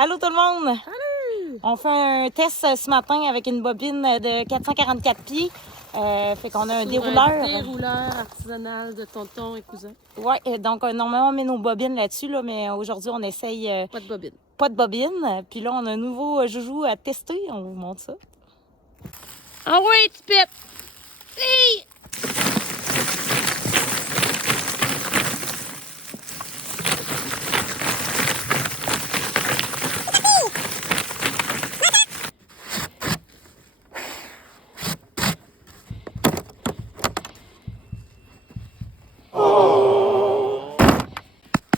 Allô tout le monde! Salut! On fait un test ce matin avec une bobine de 444 pieds. Fait qu'on a un dérouleur. Un dérouleur artisanal de tonton et cousin. Ouais, donc normalement on met nos bobines là-dessus, là, mais aujourd'hui on essaye Pas de bobine. pas de bobine. Puis là on a un nouveau joujou à tester, on vous montre ça. Ah oui, tu pètes! Hey!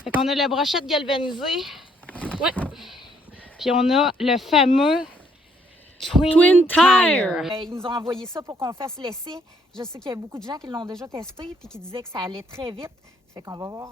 Fait qu'on a la brochette galvanisée. Ouais. Puis on a le fameux Twin Tire. Ils nous ont envoyé ça pour qu'on fasse l'essai. Je sais qu'il y a beaucoup de gens qui l'ont déjà testé puis qui disaient que ça allait très vite. Fait qu'on va voir.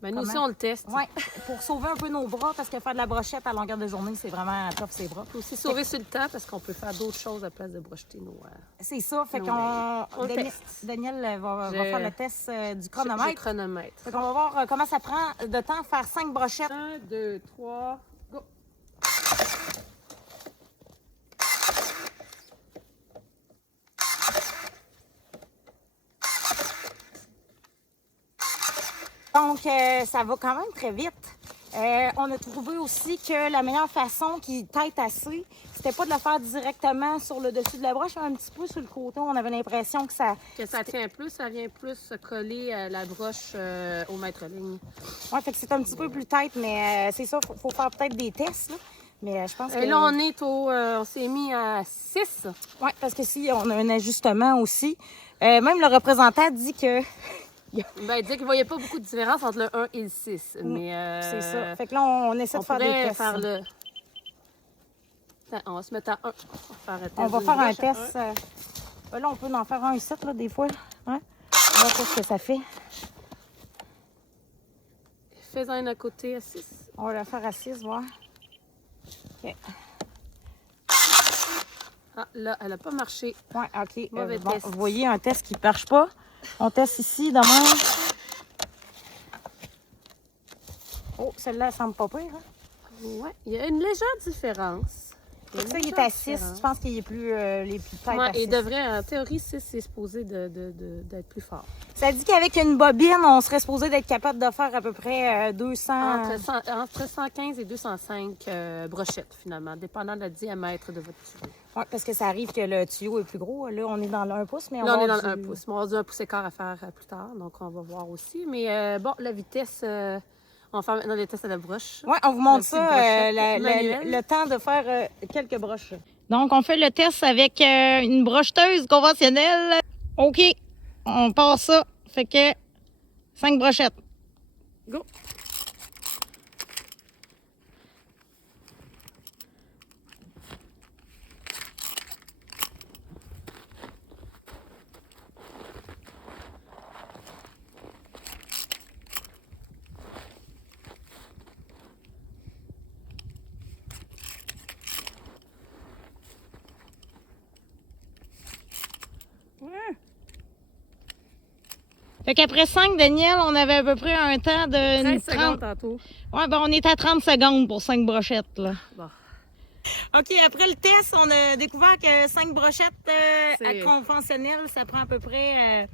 Ben, nous aussi, on le teste. Oui, pour sauver un peu nos bras, parce que faire de la brochette à longueur de journée, c'est vraiment tough ses bras. Faut aussi sauver sur le temps parce qu'on peut faire d'autres choses à la place de brocheter nos. C'est ça. Fait On le teste. Daniel va faire le test du chronomètre. Chronomètre. Fait qu'on va voir comment ça prend de temps à faire 5 brochettes. 1, 2, 3, go! Donc, ça va quand même très vite. On a trouvé aussi que la meilleure façon qui tête assez, c'était pas de le faire directement sur le dessus de la broche, mais un petit peu sur le côté. On avait l'impression que ça... Que ça tient plus, ça vient plus se coller à la broche au mètre-ligne. Oui, fait que c'est un petit peu plus tête, mais c'est ça, faut faire peut-être des tests, là. Mais je pense que... Et là, on s'est mis à 6. Oui, parce que si on a un ajustement aussi. Même le représentant dit que... Ben, il disait qu'il ne voyait pas beaucoup de différence entre le 1 et le 6. Mais c'est ça. Fait que là, on essaie de faire des tests. Faire le... Attends, on va se mettre à 1. On va faire un test. Là, on peut en faire un ici, là, des fois. Hein? On va voir ce que ça fait. Fais-en un à côté à 6. On va le faire à 6, voir. OK. Ah, là, elle n'a pas marché. Oui, OK. Mauvais bon, test. vous voyez un test qui ne marche pas. On teste ici, demain. Oh, celle-là, elle semble pas pire. Hein? Oui, il y a une légère différence. Ça, il est à 6. Je pense qu'il est plus, les plus têtes à 6. Il devrait, en théorie, 6, c'est supposé d'être plus fort. Ça dit qu'avec une bobine, on serait supposé d'être capable de faire à peu près 200... Entre 115 et 205 brochettes, finalement, dépendant du diamètre de votre tuyau. Oui, parce que ça arrive que le tuyau est plus gros. Là, on est dans le 1 pouce, mais on est dans le 1 pouce. Mais on a du 1 pouce et quart à faire plus tard, donc on va voir aussi. Mais bon, la vitesse, on va faire maintenant des tests à la broche. Oui, on vous montre ça, le temps de faire quelques broches. Donc, on fait le test avec une brocheteuse conventionnelle. OK, on passe ça. Fait que 5 brochettes. Go! Fait qu'après 5, Daniel, on avait à peu près un temps de... 13 secondes tantôt. Ouais, ben on est à 30 secondes pour 5 brochettes, là. Bon. OK, après le test, on a découvert que 5 brochettes conventionnelles, ça prend à peu près,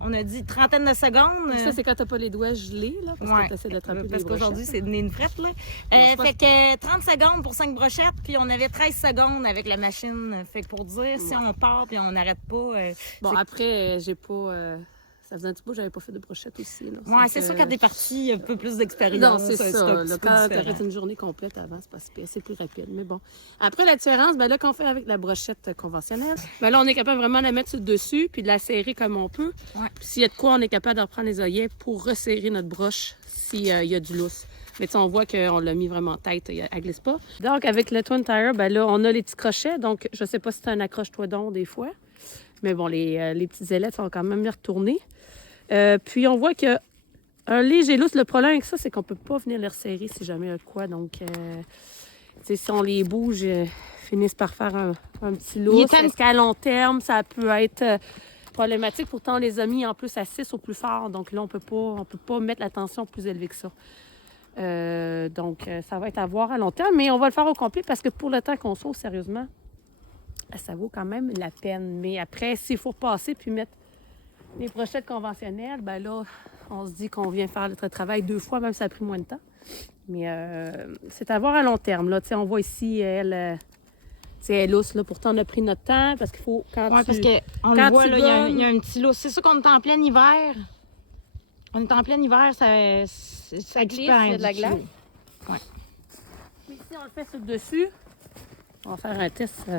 on a dit, trentaine de secondes. Ça, c'est quand t'as pas les doigts gelés, là, parce que t'essaies d'attraper les brochettes. Parce qu'aujourd'hui, c'est donné une frette, là. Fait que 30 secondes pour 5 brochettes, puis on avait 13 secondes avec la machine. Fait que pour dire, si on part puis on n'arrête pas... bon, après, j'ai pas... Ça faisait un petit peu, j'avais pas fait de brochette aussi. Oui, c'est sûr qu'il y a des parties un peu plus d'expérience. Non, c'est ça. Là, quand tu arrêtes une journée complète avant, c'est pas si pire, c'est plus rapide. Mais bon. Après, la différence, ben là, qu'on fait avec la brochette conventionnelle, ben là, on est capable vraiment de la mettre sur le dessus puis de la serrer comme on peut. Ouais. Puis s'il y a de quoi, on est capable de reprendre les œillets pour resserrer notre broche s'il y a du lousse. Mais tu sais, on voit qu'on l'a mis vraiment tête, elle glisse pas. Donc, avec le Twin Tire, ben là, on a les petits crochets. Donc, je sais pas si c'est un accroche-toi donc des fois. Mais bon, les petites ailettes sont quand même bien retournées. Puis on voit qu'il y a un léger lousse. Le problème avec ça, c'est qu'on peut pas venir les resserrer si jamais il y a de quoi. Donc, si on les bouge, finissent par faire un petit lousse. Est-ce qu'à long terme, ça peut être problématique? Pourtant, on les a mis en plus à 6 au plus fort. Donc là, on peut pas mettre la tension plus élevée que ça. Donc, ça va être à voir à long terme, mais on va le faire au complet parce que pour le temps qu'on sauve, sérieusement, ça vaut quand même la peine. Mais après, s'il faut repasser puis mettre les brochettes conventionnelles, ben là, on se dit qu'on vient faire le travail 2 fois, même si ça a pris moins de temps. Mais c'est à voir à long terme. Là. On voit ici, elle est lousse. Là. Pourtant, on a pris notre temps parce qu'il faut... Oui, parce qu'on le voit, là, il y a un petit lousse. C'est sûr qu'on est en plein hiver. On est en plein hiver, ça glisse, il y a de la glace. Ouais. Mais si on le fait sur le dessus, on va faire un test.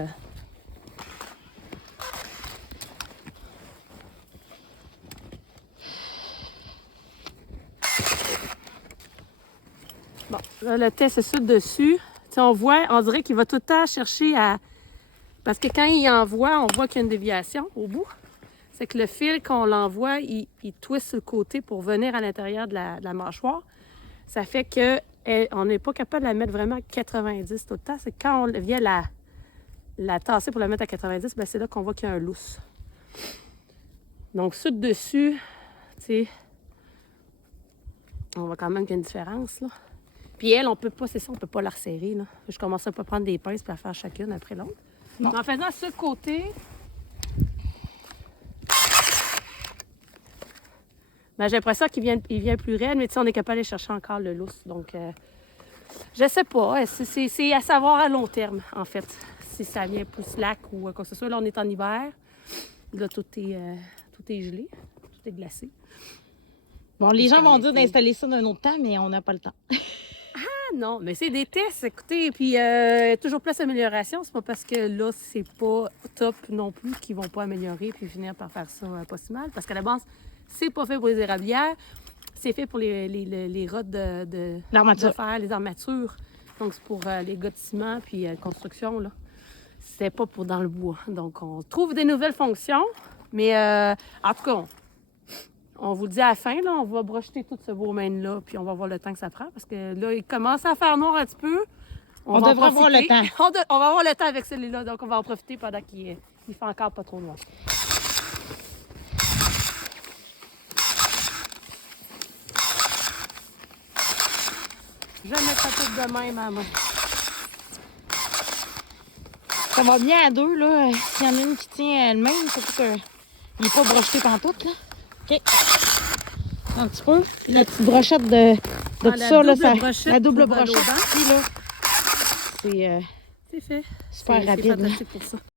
Bon, là, le test est sur le dessus. On voit, on dirait qu'il va tout le temps chercher à... Parce que quand il envoie, on voit qu'il y a une déviation au bout. C'est que le fil, qu'on l'envoie, il twist sur le côté pour venir à l'intérieur de la mâchoire. Ça fait qu'on n'est pas capable de la mettre vraiment à 90 tout le temps. C'est quand on vient la tasser pour la mettre à 90, ben c'est là qu'on voit qu'il y a un lousse. Donc, sur le dessus, tu sais, on voit quand même qu'il y a une différence, là. Puis elle, on peut pas, c'est ça, on peut pas la resserrer, là. Je commence à pas prendre des pinces pour la faire chacune après l'autre. Mais en faisant ce côté, ben, j'ai l'impression qu'il vient plus raide, mais tu sais, on est capable d'aller chercher encore le lousse. Donc, je sais pas. C'est à savoir à long terme, en fait. Si ça vient plus slack ou quoi que ce soit. Là, on est en hiver. Là, tout est gelé. Tout est glacé. Bon, les gens vont dire d'installer ça d'un autre temps, mais on n'a pas le temps. Ah non, mais c'est des tests, écoutez. Puis, toujours plus d'amélioration. C'est pas parce que là, c'est pas top non plus qu'ils vont pas améliorer puis finir par faire ça pas si mal. Parce qu'à la base, c'est pas fait pour les érablières. C'est fait pour les rods de fer, les armatures. Donc, c'est pour les gars de ciment puis construction, là. C'est pas pour dans le bois. Donc, on trouve des nouvelles fonctions. Mais, en tout cas, on vous le dit à la fin, là, on va brocheter tout ce beau main-là, puis on va voir le temps que ça prend. Parce que là, il commence à faire noir un petit peu. On devrait avoir le temps. On va avoir le temps avec celui-là. Donc, on va en profiter pendant qu'il fait encore pas trop noir. Je vais mettre ça tout de même à la main. Ça va bien à deux, là. S'il y en a une qui tient elle-même, surtout qu'il n'est pas brocheté pantoute, là. OK. Un petit peu. Puis la petite brochette de tout ça, là. La double brochette ici, là. C'est fait. super rapide. C'est fantastique pour ça.